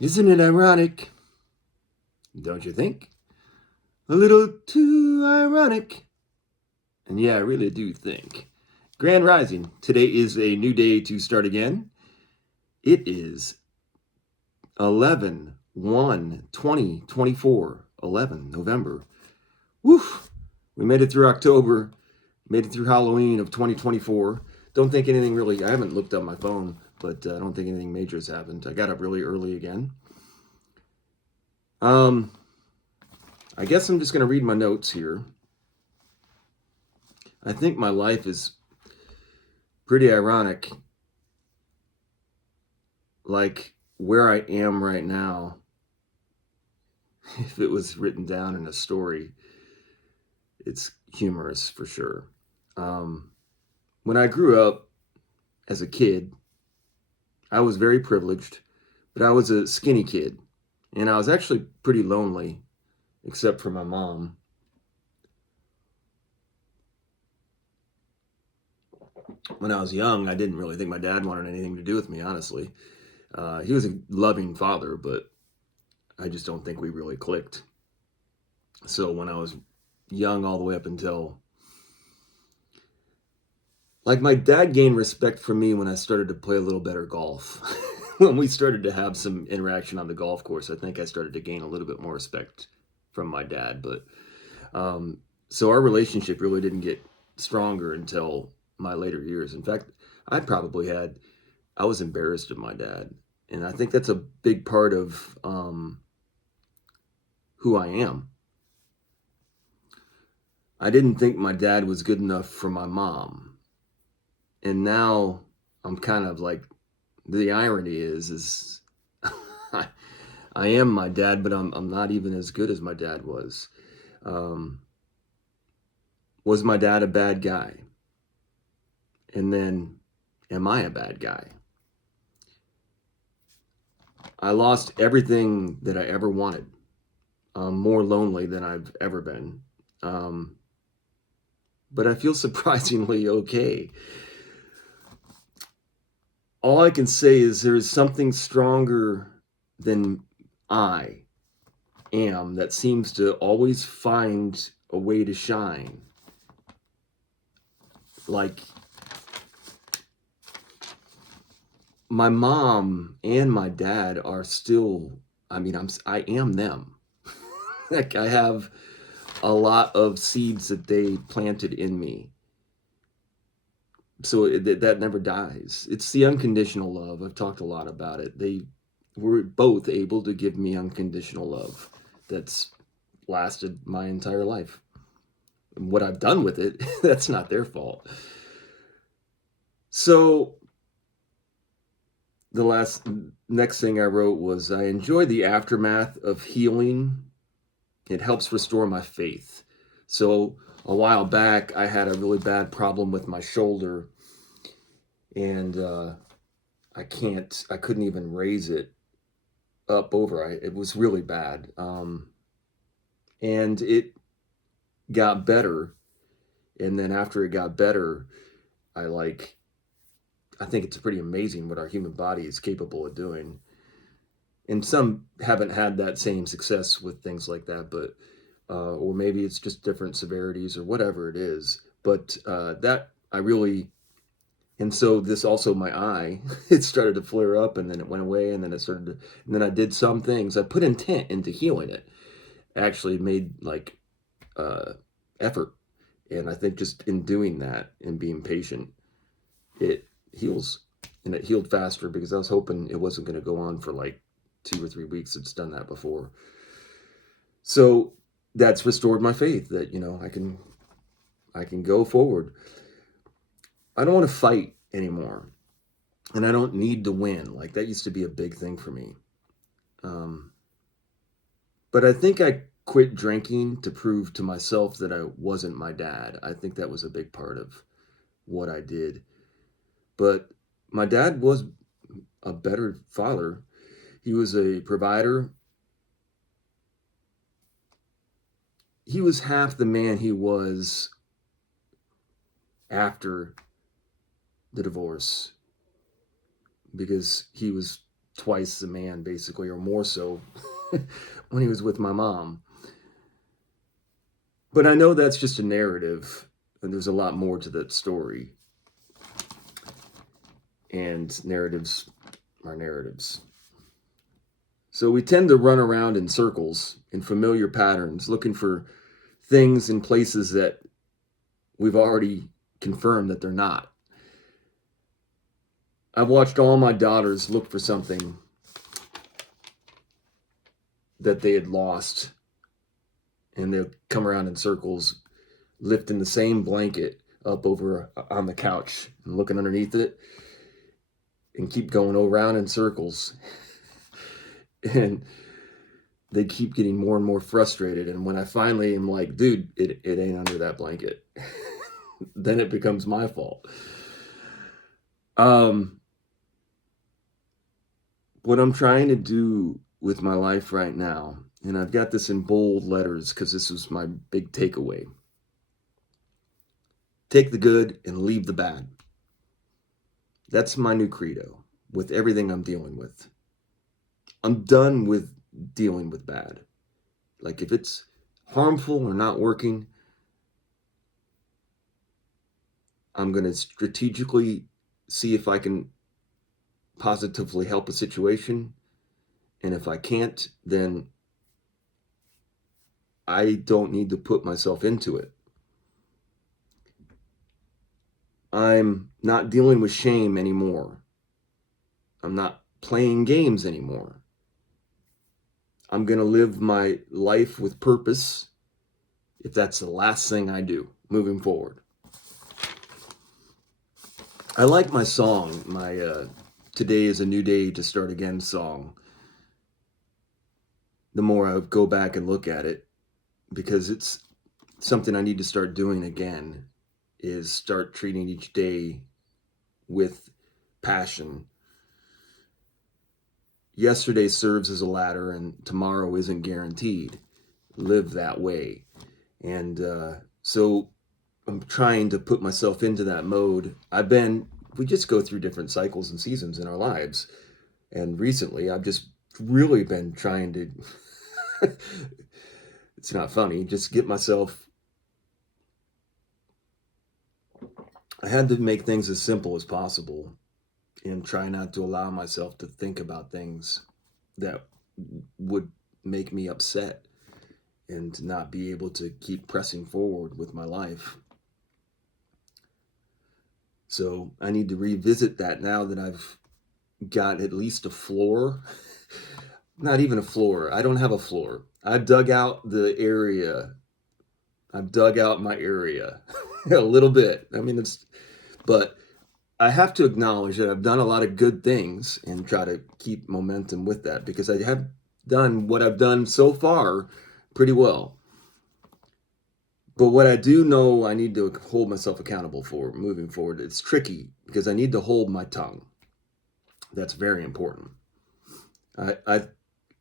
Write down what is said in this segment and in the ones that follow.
Isn't it ironic? Don't you think? A little too ironic. And yeah, I really do think. Grand Rising. Today is a new day to start again. It is 11/1/2024. 11 November. Woof. We made it through October. Made it through Halloween of 2024. Don't think anything really, I haven't looked up my phone, but I don't think anything major has happened. I got up really early again. Um, I guess I'm just going to read my notes here. I think my life is pretty ironic. Like where I am right now, if it was written down in a story, it's humorous for sure. Um, when I grew up as a kid, I was very privileged, but I was a skinny kid. And I was actually pretty lonely, except for my mom. When I was young, I didn't really think my dad wanted anything to do with me, honestly. He was a loving father, but I just don't think we really clicked. So when I was young, all the way up until, like, my dad gained respect for me when I started to play a little better golf. When we started to have some interaction on the golf course, I think I started to gain a little bit more respect from my dad. But um, so our relationship really didn't get stronger until my later years. In fact, I probably had, I was embarrassed of my dad. And I think that's a big part of who I am. I didn't think my dad was good enough for my mom. And now I'm kind of like, the irony is I, I am my dad, but I'm not even as good as my dad was. Um, was my dad a bad guy? And then, am I a bad guy? I lost everything that I ever wanted. I'm more lonely than I've ever been. Um, but I feel surprisingly okay. All I can say is there is something stronger than I am that seems to always find a way to shine. Like my mom and my dad are still, I am them. Like I have a lot of seeds that they planted in me. So that never dies. It's the unconditional love. I've talked a lot about it. They were both able to give me unconditional love that's lasted my entire life. And what I've done with it, that's not their fault. So the last next thing I wrote was I enjoy the aftermath of healing. It helps restore my faith. So a while back, I had a really bad problem with my shoulder, and I couldn't even raise it up over. It was really bad, and it got better. And then after it got better, I like I think it's pretty amazing what our human body is capable of doing. And some haven't had that same success with things like that, but or maybe it's just different severities or whatever it is. But that I really, and so this also my eye, it started to flare up and then it went away and then it started to, and then I did some things. I put intent into healing it. Actually made like uh, effort, and I think just in doing that and being patient, it heals, and it healed faster because I was hoping it wasn't going to go on for like 2 or 3 weeks. It's done that before. So that's restored my faith that I can go forward. I don't want to fight anymore, and I don't need to win. Like that used to be a big thing for me. Um, but I think I quit drinking to prove to myself that I wasn't my dad. I think that was a big part of what I did. But my dad was a better father. He was a provider. He was half the man he was after the divorce because he was twice a man, basically, or more so, when he was with my mom. But I know that's just a narrative, and there's a lot more to that story. And narratives are narratives. So we tend to run around in circles, in familiar patterns, looking for things in places that we've already confirmed that they're not. I've watched all my daughters look for something that they had lost, and they'll come around in circles, lifting the same blanket up over on the couch and looking underneath it, and keep going around in circles. And they keep getting more and more frustrated. And when I finally am like, dude, it ain't under that blanket, then it becomes my fault. What I'm trying to do with my life right now, and I've got this in bold letters because this was my big takeaway: take the good and leave the bad. That's my new credo with everything I'm dealing with. I'm done with dealing with bad. Like, if it's harmful or not working, I'm going to strategically see if I can positively help a situation. And if I can't, then I don't need to put myself into it. I'm not dealing with shame anymore. I'm not playing games anymore. I'm going to live my life with purpose if that's the last thing I do moving forward. I like my song, my Today is a New Day to Start Again song. The more I go back and look at it, because it's something I need to start doing again, is start treating each day with passion. Yesterday serves as a ladder, and tomorrow isn't guaranteed. Live that way. And so I'm trying to put myself into that mode. We just go through different cycles and seasons in our lives. And recently, I've just really been trying to, it's not funny, just get myself, I had to make things as simple as possible and try not to allow myself to think about things that would make me upset and not be able to keep pressing forward with my life. So I need to revisit that now that I've got at least a floor. Not even a floor. I don't have a floor. I've dug out the area. I've dug out my area a little bit. I mean, but I have to acknowledge that I've done a lot of good things and try to keep momentum with that, because I have done what I've done so far pretty well. But what I do know I need to hold myself accountable for moving forward, it's tricky because I need to hold my tongue. That's very important. I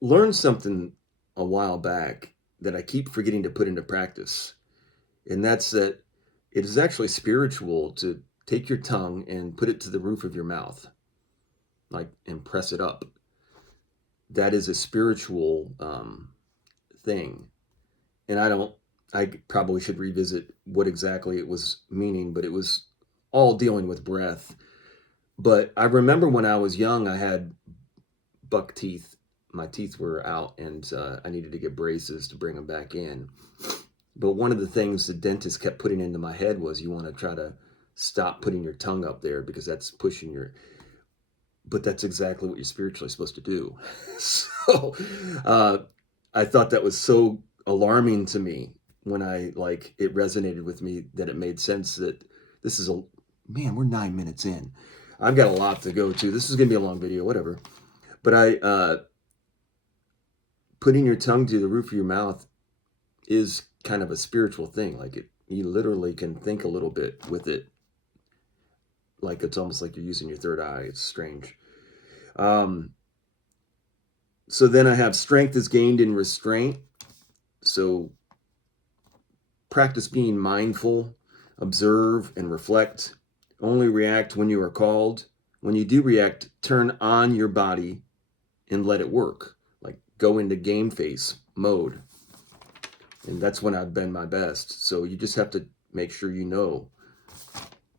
learned something a while back that I keep forgetting to put into practice. And that's that it is actually spiritual to take your tongue and put it to the roof of your mouth, like, and press it up. That is a spiritual thing. And I probably should revisit what exactly it was meaning, but it was all dealing with breath. But I remember when I was young, I had buck teeth. My teeth were out, and I needed to get braces to bring them back in. But one of the things the dentist kept putting into my head was, you want to try to stop putting your tongue up there because that's pushing your... But that's exactly what you're spiritually supposed to do. So I thought that was so alarming to me when it resonated with me, that it made sense that this is man, we're 9 minutes in. I've got a lot to go to. This is going to be a long video, whatever. But putting your tongue to the roof of your mouth is kind of a spiritual thing. You literally can think a little bit with it. Like, it's almost like you're using your third eye. It's strange. So then I have strength is gained in restraint. So practice being mindful, observe and reflect. Only react when you are called. When you do react, turn on your body and let it work. Like go into game face mode. And that's when I've been my best. So you just have to make sure you know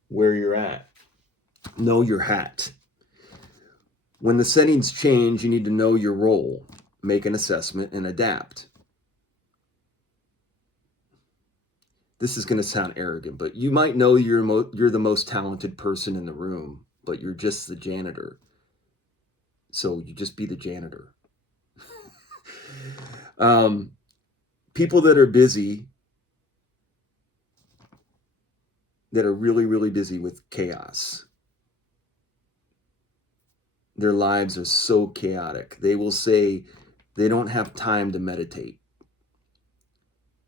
where you're at. Know your hat. When the settings change, you need to know your role, make an assessment, and adapt. This is going to sound arrogant, but you might know you're the most talented person in the room, but you're just the janitor. So you just be the janitor. People that are busy, that are really, really busy with chaos, their lives are so chaotic. They will say they don't have time to meditate.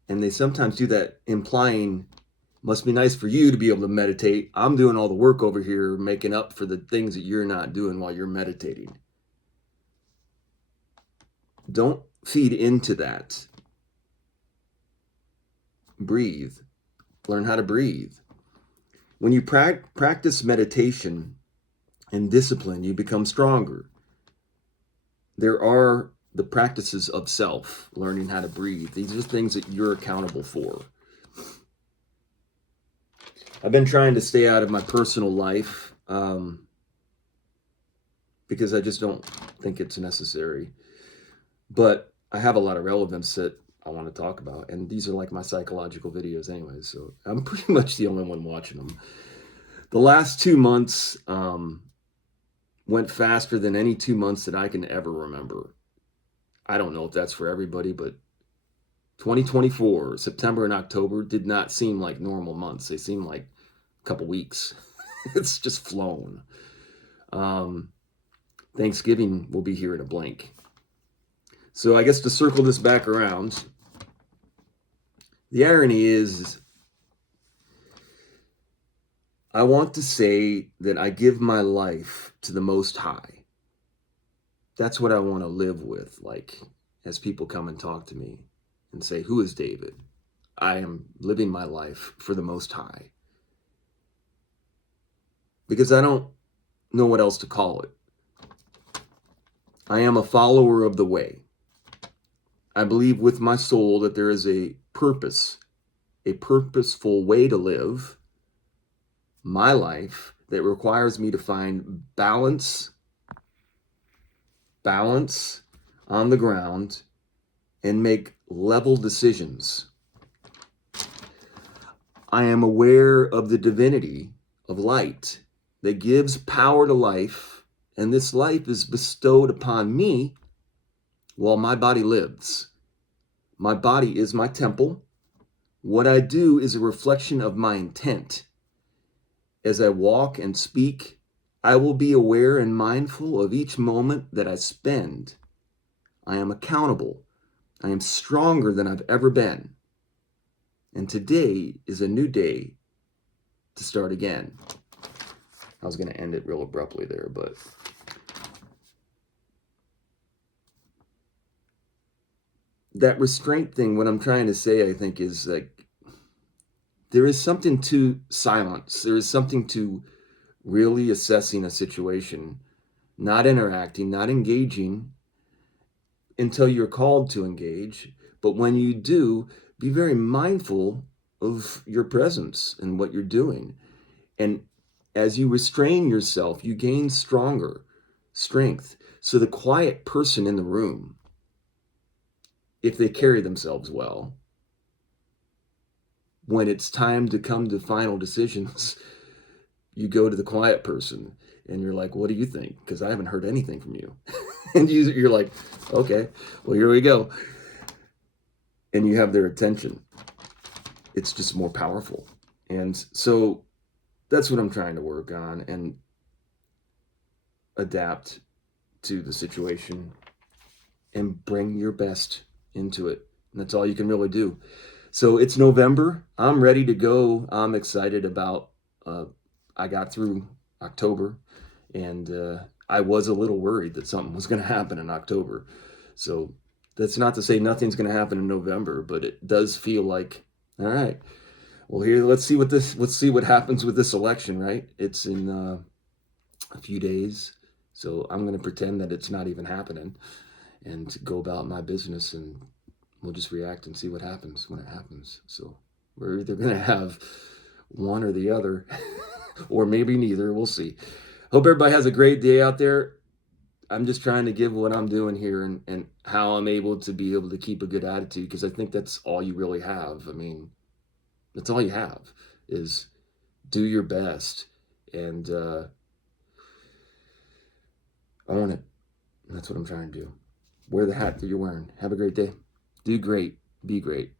And they sometimes do that implying, must be nice for you to be able to meditate. I'm doing all the work over here, making up for the things that you're not doing while you're meditating. Don't feed into that. Breathe. Learn how to breathe. When you practice meditation and discipline, you become stronger. There are the practices of self, learning how to breathe. These are things that you're accountable for. I've been trying to stay out of my personal life because I just don't think it's necessary. But I have a lot of relevance that I want to talk about. And these are like my psychological videos anyway, so I'm pretty much the only one watching them. The last 2 months went faster than any 2 months that I can ever remember. I don't know if that's for everybody, but 2024, September and October did not seem like normal months. They seemed like a couple weeks. It's just flown. Thanksgiving will be here in a blink. So I guess to circle this back around, the irony is I want to say that I give my life to the Most High. That's what I want to live with, like, as people come and talk to me and say, who is David? I am living my life for the Most High. Because I don't know what else to call it. I am a follower of the way. I believe with my soul that there is a purpose, a purposeful way to live my life that requires me to find balance on the ground and make level decisions. I am aware of the divinity of light that gives power to life, and this life is bestowed upon me while my body lives. My body is my temple. What I do is a reflection of my intent. As I walk and speak, I will be aware and mindful of each moment that I spend. I am accountable. I am stronger than I've ever been. And today is a new day to start again. I was going to end it real abruptly there, but that restraint thing, what I'm trying to say, I think, is like there is something to silence. There is something to really assessing a situation, not interacting, not engaging until you're called to engage. But when you do, be very mindful of your presence and what you're doing. And as you restrain yourself, you gain stronger strength. So the quiet person in the room, if they carry themselves well, when it's time to come to final decisions, you go to the quiet person and you're like, what do you think? Because I haven't heard anything from you. And you're like, okay, well, here we go. And you have their attention. It's just more powerful. And so that's what I'm trying to work on and adapt to the situation and bring your best into it. And that's all you can really do. So it's November. I'm ready to go. I'm excited about, I got through October, and I was a little worried that something was going to happen in October. So that's not to say nothing's going to happen in November, but it does feel like, all right, well, here, let's see what happens with this election, right? It's in a few days. So I'm going to pretend that it's not even happening and go about my business, and we'll just react and see what happens when it happens. So we're either going to have one or the other, or maybe neither. We'll see. Hope everybody has a great day out there. I'm just trying to give what I'm doing here, and how I'm able to keep a good attitude, because I think that's all you really have. I mean, that's all you have is do your best and own it. That's what I'm trying to do. Wear the hat that you're wearing. Have a great day. Do great. Be great.